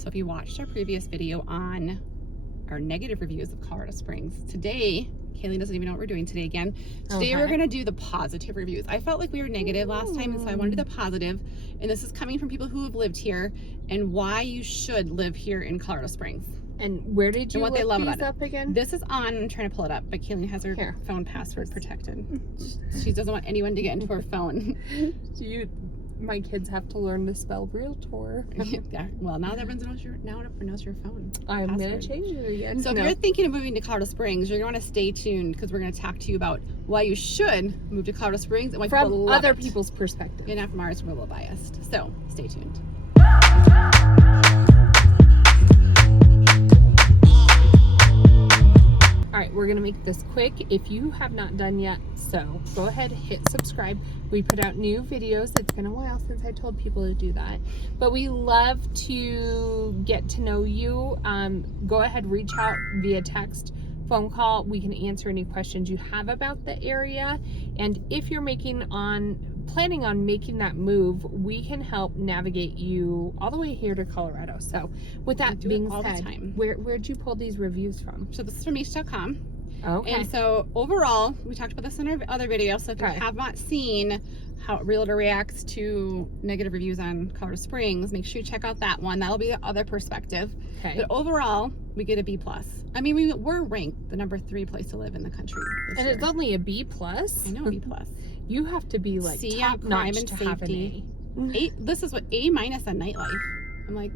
So if you watched our previous video on our negative reviews of Colorado Springs, today, Kaylee doesn't even know what we're doing today again. Today we're going to do the positive reviews. I felt like we were negative last time, and so I want to do the positive. And this is coming from people who have lived here and why you should live here in Colorado Springs. And where did you look these up again? This is on, I'm trying to pull it up, but Kaylee has her phone password protected. She doesn't want anyone to get into her phone. My kids have to learn to spell realtor. Yeah, well, now that everyone knows your phone. I'm going to change it again. So if you're thinking of moving to Colorado Springs, you're going to want to stay tuned because we're going to talk to you about why you should move to Colorado Springs and why from people love other it. People's perspective. And not from ours, we're a little biased. So stay tuned. Alright, we're going to make this quick. If you have not done yet, so go ahead, hit subscribe. We put out new videos. It's been a while since I told people to do that. But we love to get to know you. Go ahead, reach out via text, phone call. We can answer any questions you have about the area. And if you're planning on making that move, we can help navigate you all the way here to Colorado. So with that being said, where'd you pull these reviews from? So this is from East.com. Okay. And so overall, we talked about this in our other video. So if you have not seen how a realtor reacts to negative reviews on Colorado Springs, make sure you check out that one. That'll be the other perspective. Okay. But overall, we get a B+. I mean, we're ranked the number 3 place to live in the country this year. It's only a B+. I know, B+. You have to be like C top on notch crime and to safety. have an A. This is what A- on nightlife. I'm like,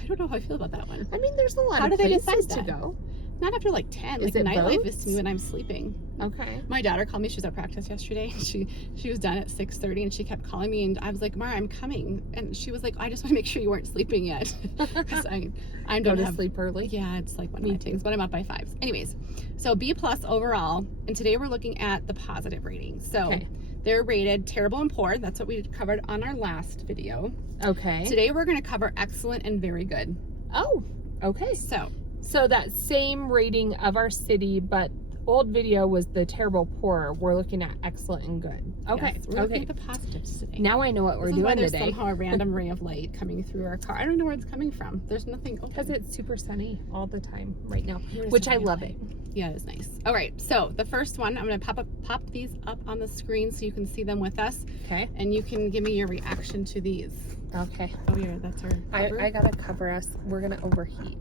I don't know how I feel about that one. I mean, there's a lot How of do they places decide to that? go. Not after like 10. Is like it nightlife boats? is to me when I'm sleeping. Okay. My daughter called me. She was at practice yesterday. She was done at 6:30, and she kept calling me, and I was like, Mara, I'm coming. And she was like, I just want to make sure you weren't sleeping yet, because I go to sleep early. Yeah, it's like one of my things, but I'm up by 5. Anyways, so B+ overall, and today we're looking at the positive ratings. So they're rated terrible and poor. That's what we covered on our last video. Okay. Today we're going to cover excellent and very good. Oh, okay. So that same rating of our city, but old video was the terrible poor. We're looking at excellent and good. Okay. Yes, we're looking at the positives today. Now I know what we're doing there's today. Somehow a random ray of light coming through our car. I don't know where it's coming from. There's nothing open. Because it's super sunny all the time right now, which I love it. Yeah, it's nice. All right, so the first one, I'm going to pop these up on the screen so you can see them with us. Okay. And you can give me your reaction to these. Okay. Oh, yeah, that's our cover. I gotta cover us. We're gonna overheat.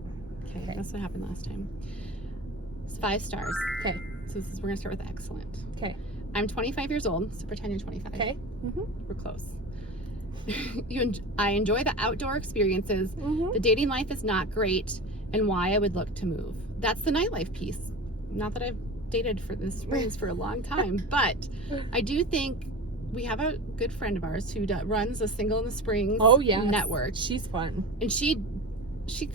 Okay, that's what happened last time. It's 5 stars. Okay. So we're gonna start with excellent. Okay. I'm 25 years old, so pretend you're 25. Okay. We're close. I enjoy the outdoor experiences. The dating life is not great, and why I would look to move. That's the nightlife piece. Not that I've dated for this Springs for a long time, but I do think we have a good friend of ours who runs a Single in the Springs network. She's fun. And she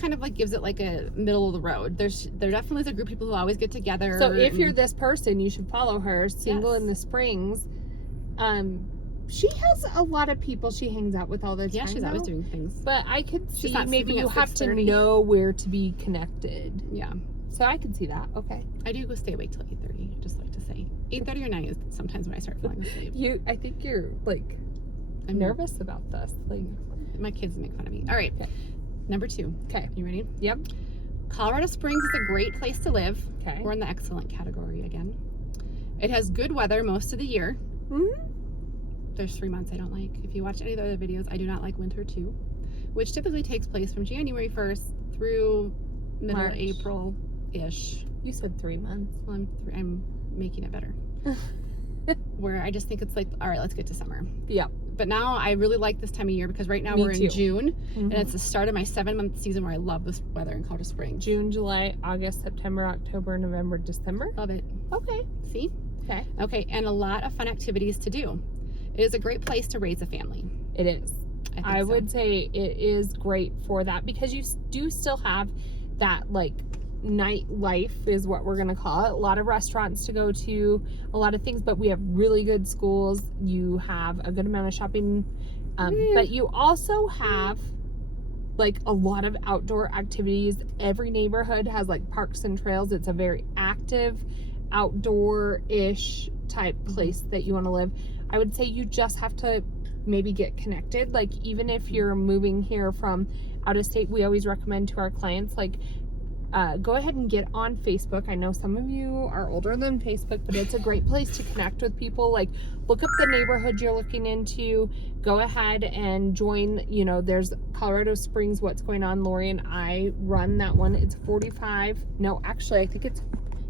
kind of like gives it like a middle of the road. There definitely is a group of people who always get together. So if you're this person, you should follow her. Single in the Springs. She has a lot of people she hangs out with all the time. Yeah, she's always doing things. But I could see maybe you have to know where to be connected. Yeah. So I could see that. Okay. I do go stay awake till 8:30. I just like to say 8:30 or 9 is sometimes when I start falling asleep. I think you're like, I'm nervous about this. Like, my kids make fun of me. All right. Okay. Number 2. Okay. You ready? Yep. Colorado Springs is a great place to live. Okay. We're in the excellent category again. It has good weather most of the year. There's 3 months I don't like. If you watch any of the other videos, I do not like winter too, which typically takes place from January 1st through middle of April-ish. You said 3 months. Well, I'm making it better. Where I just think it's like, all right, let's get to summer. Yeah. But now I really like this time of year because right now we're in June, and it's the start of my 7-month season where I love this weather in Colorado Springs. June, July, August, September, October, November, December. Love it. Okay. See? Okay. Okay, and a lot of fun activities to do. It is a great place to raise a family. It is. I would say it is great for that because you do still have that like nightlife is what we're going to call it. A lot of restaurants to go to, a lot of things, but we have really good schools. You have a good amount of shopping, but you also have like a lot of outdoor activities. Every neighborhood has like parks and trails. It's a very active, outdoor-ish type place that you want to live. I would say you just have to maybe get connected. Like, even if you're moving here from out of state, we always recommend to our clients, like, go ahead and get on Facebook. I know some of you are older than Facebook, but it's a great place to connect with people. Like, look up the neighborhood you're looking into. Go ahead and join. You know, there's Colorado Springs, What's Going On. Lori and I run that one. It's 45. No, actually, I think it's,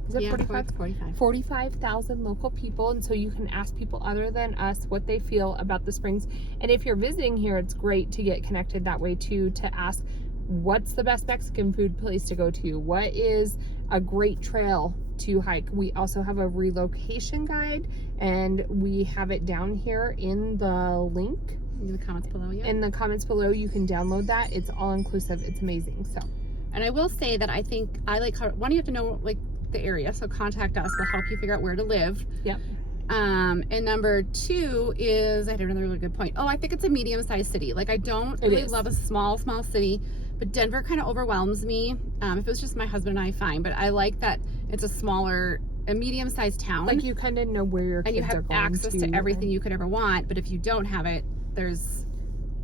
is it 45? 45,000 local people. And so you can ask people other than us what they feel about the springs. And if you're visiting here, it's great to get connected that way too, to ask, what's the best Mexican food place to go to? What is a great trail to hike? We also have a relocation guide, and we have it down here in the link. In the comments below, yeah. In the comments below, you can download that. It's all inclusive. It's amazing. So, and I will say that I think I like, one, you have to know like the area, so contact us. We'll help you figure out where to live. Yep. And number 2 is, I had another really good point. Oh, I think it's a medium-sized city. Like, I don't really love a small city, but Denver kind of overwhelms me. If it was just my husband and I, fine. But I like that it's a medium-sized town. Like, you kind of know where your kids and you have access to everything you could ever want. But if you don't have it, there's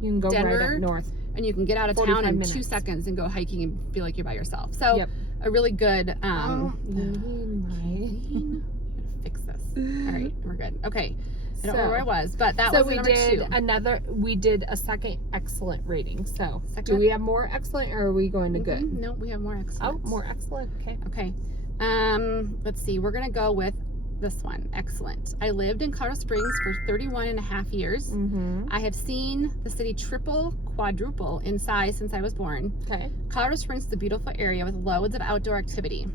you can go Denver, right up north, and you can get out of town in 2 minutes. seconds and go hiking and feel like you're by yourself. So a really good. Fix this. All right, we're good. Okay. I don't know where I was, but that was number 2. We did a second excellent rating. So, do we have more excellent, or are we going to good? No, we have more excellent. Oh, more excellent. Okay. Okay. Let's see. We're going to go with this one. Excellent. I lived in Colorado Springs for 31 and a half years. I have seen the city quadruple in size since I was born. Okay. Colorado Springs is a beautiful area with loads of outdoor activity.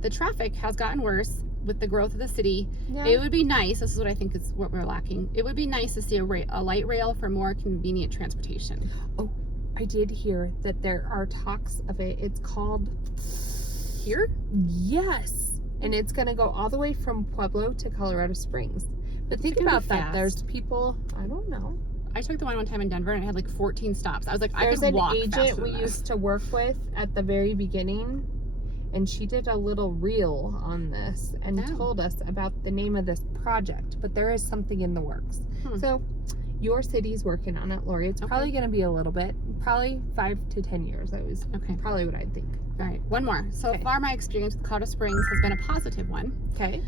The traffic has gotten worse with the growth of the city. It would be nice, this is what I think is what we're lacking, it would be nice to see a light rail for more convenient transportation. Oh, I did hear that there are talks of it. It's called here? Yes. And it's going to go all the way from Pueblo to Colorado Springs. But think about that. There's people, I don't know. I took the one time in Denver and it had like 14 stops. I was like, I could walk faster than There's an agent we used to work with at the very beginning, and she did a little reel on this and told us about the name of this project, but there is something in the works. So your city's working on it, Lori. It's probably going to be a little bit, probably 5 to 10 years. That was probably what I'd think. All right, one more. So far, my experience with Colorado Springs has been a positive one. Okay.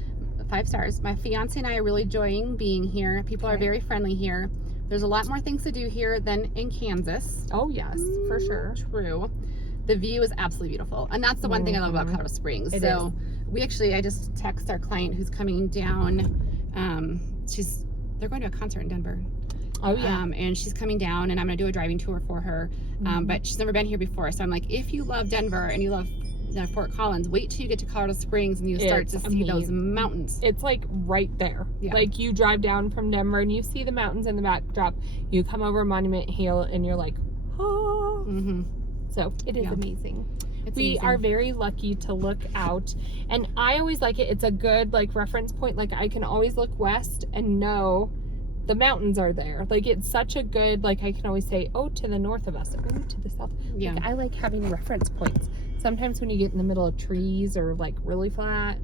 5 stars. My fiance and I are really enjoying being here. People are very friendly here. There's a lot more things to do here than in Kansas. Oh, yes, for sure. True. The view is absolutely beautiful. And that's the one thing I love about Colorado Springs. I just text our client who's coming down. They're going to a concert in Denver. Oh, yeah. And she's coming down, and I'm going to do a driving tour for her. But she's never been here before. So I'm like, if you love Denver and you love Fort Collins, wait till you get to Colorado Springs and you start to see those mountains. It's like right there. Like, you drive down from Denver and you see the mountains in the backdrop. You come over Monument Hill and you're like, oh. So it is amazing. We are very lucky to look out, and I always like it. It's a good like reference point. Like, I can always look west and know the mountains are there. Like, it's such a good, like, I can always say, oh, to the north of us, oh, to the south. Like, I like having reference points. Sometimes when you get in the middle of trees or like really flat,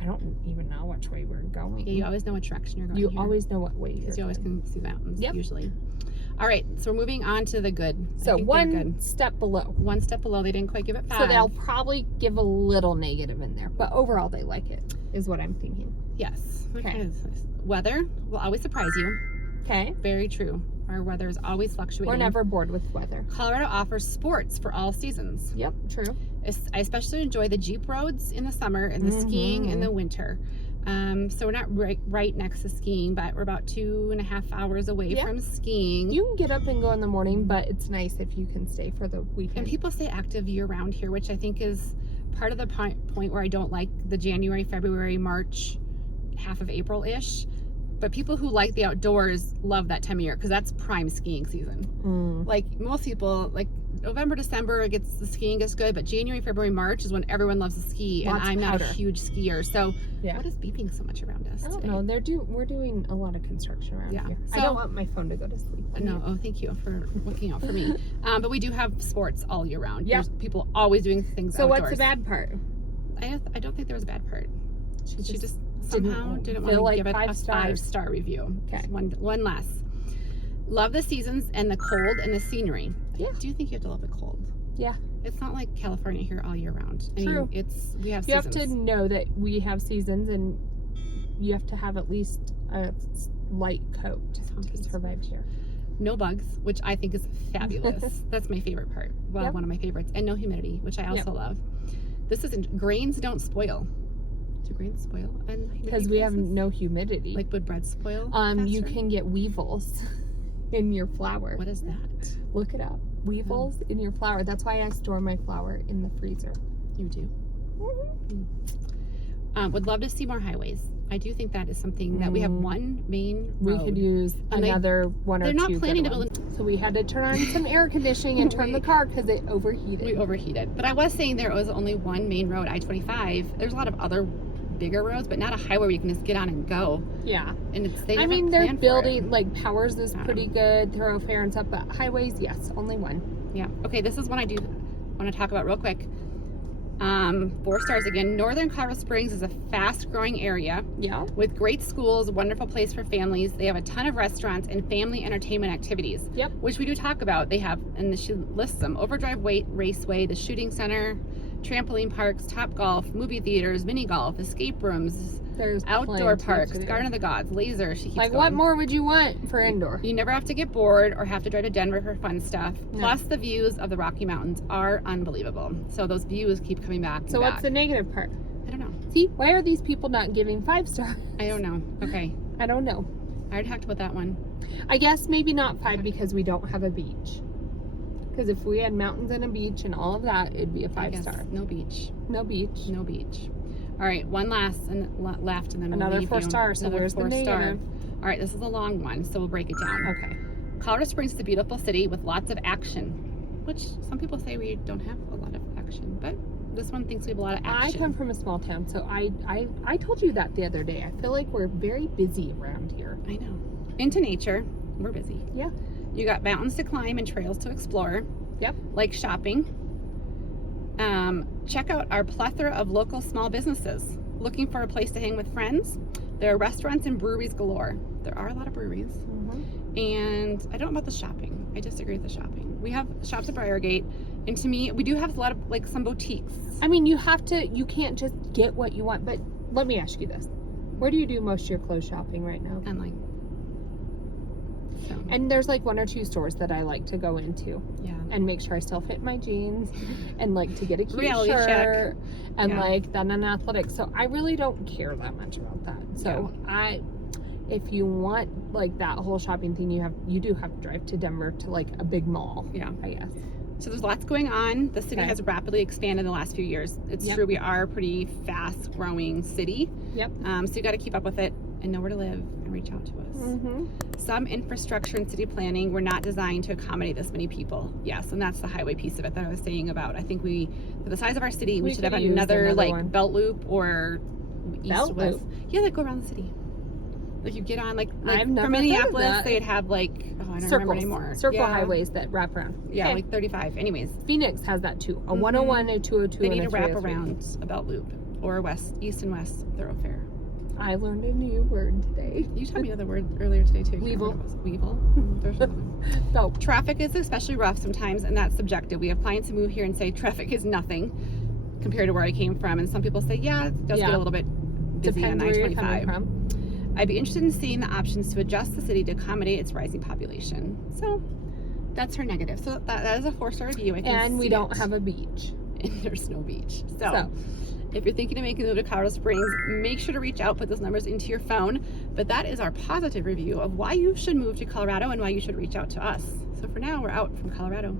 I don't even know which way we're going. Yeah, you always know which direction you're going. You always know what way because you always can see mountains. Usually. All right, so we're moving on to the good. So one step below. One step below. They didn't quite give it 5. So they'll probably give a little negative in there, but overall they like it, is what I'm thinking. Yes. Okay. Weather will always surprise you. Okay. Very true. Our weather is always fluctuating. We're never bored with weather. Colorado offers sports for all seasons. Yep, true. I especially enjoy the Jeep roads in the summer and the skiing in the winter. So we're not right next to skiing, but we're about 2.5 hours away from skiing. You can get up and go in the morning, but it's nice if you can stay for the weekend. And people stay active year-round here, which I think is part of the point where I don't like the January, February, March, half of April-ish. But people who like the outdoors love that time of year because that's prime skiing season. Like, most people, like, November, December, the skiing gets good, but January, February, March is when everyone loves to ski, and I'm not a huge skier. So what is beeping so much around us? I don't know. We're doing a lot of construction around here. So, I don't want my phone to go to sleep. No, thank you for looking out for me. But we do have sports all year round. There's people always doing things outdoors. So what's the bad part? I don't think there was a bad part. She just somehow didn't want to give it a 5-star review. Okay. One less. Love the seasons and the cold and the scenery. Yeah. I do think you have to love the cold. Yeah. It's not like California here all year round. I True. mean, we have You seasons. have to know that we have seasons, and you have to have at least a light coat to survive here. No bugs, which I think is fabulous. That's my favorite part. Well, Yep. one of my favorites. And no humidity, which I also love. This isn't, grains don't spoil. Do grains spoil? Because we have no humidity. Like, would bread spoil? You faster? can get weevils in your flour. What is that? Look it up. Weevils in your flour. That's why I store my flour in the freezer. You do. Would love to see more highways. I do think that is something that we have one main road. We could use And another one or two. They're not planning to good build. ones. So we had to turn on some air conditioning and turn the car because it overheated. We overheated. But I was saying there was only one main road, I-25. There's a lot of other bigger roads, but not a highway where you can just get on and go. Yeah. And it's I mean, they're building, like, Powers is pretty good, thoroughfare and stuff, but highways, yes, only one. Yeah. Okay, this is one I do want to talk about real quick. 4 stars again. Northern Colorado Springs is a fast-growing area. Yeah. With great schools, a wonderful place for families. They have a ton of restaurants and family entertainment activities. Yep. Which we do talk about. They have, and she lists them: Overdrive Raceway, the Shooting Center, trampoline parks, Top Golf, movie theaters, mini golf, escape rooms. There's outdoor plenty parks, to do. Garden of the Gods, laser. She keeps like, going. what more would you want for indoor? You never have to get bored or have to drive to Denver for fun stuff. No. Plus, the views of the Rocky Mountains are unbelievable. So those views keep coming back. So what's the negative part? I don't know. See, why are these people not giving 5 stars? I don't know. Okay. I don't know. I already talked about that one. I guess maybe not 5 because we don't have a beach. Because if we had mountains and a beach and all of that, it'd be a 5-star. No beach. No beach. No beach. All right, one last and left, and then another we'll leave 4 you. stars. So Another where's the 4-star. negative? All right, this is a long one, so we'll break it down. Okay. Colorado Springs is a beautiful city with lots of action, which some people say we don't have a lot of action, but this one thinks we have a lot of action. I come from a small town, so I told you that the other day. I feel like we're very busy around here. I know. Into nature, we're busy. Yeah. You got mountains to climb and trails to explore. Yep. Like shopping. Check out our plethora of local small businesses. Looking for a place to hang with friends? There are restaurants and breweries galore. There are a lot of breweries. Mm-hmm. And I don't know about the shopping. I disagree with the shopping. We have shops at Briargate, and to me, we do have a lot of, like, some boutiques. I mean, you can't just get what you want, but let me ask you this. Where do you do most of your clothes shopping right now? Online. So, And there's like 1 or 2 stores that I like to go into yeah. and make sure I still fit my jeans and like to get a cute Reality shirt check. and Yeah. like then an athletic. So I really don't care that much about that. So if you want like that whole shopping thing, you do have to drive to Denver to like a big mall. Yeah. I guess. So there's lots going on. The city Okay. has rapidly expanded in the last few years. It's Yep. true, we are a pretty fast growing city. Yep. So you got to keep up with it and know where to live and reach out to us. Mm-hmm. Some infrastructure and city planning were not designed to accommodate this many people. Yes, and that's the highway piece of it that I was saying about. I think for the size of our city, we should have could use another like one. belt loop or Belt east-west. loop? Yeah, like go around the city. Like you get on like I've never from heard of Minneapolis, that. they'd have like I don't remember Circles. anymore. Circle Yeah. highways that wrap around. Yeah, Okay. like 35. Anyways, Phoenix has that too. A Mhm. 101, a 202, they and need a to wrap 303. around a belt loop or a east and west thoroughfare. I learned a new word today. You taught me another word earlier today too. I can't Weevil. remember what it was. Weevil. There's another one. So, Traffic is especially rough sometimes, and that's subjective. We have clients who move here and say traffic is nothing compared to where I came from, and some people say, yeah, it does get a little bit busy depends on where you're coming I-25. from. I'd be interested in seeing the options to adjust the city to accommodate its rising population. So that's her negative. So that is a 4-star review. I can And we see don't it. have a beach. And there's no beach. So, If you're thinking of making a move to Colorado Springs, make sure to reach out, put those numbers into your phone. But that is our positive review of why you should move to Colorado and why you should reach out to us. So for now, we're out from Colorado.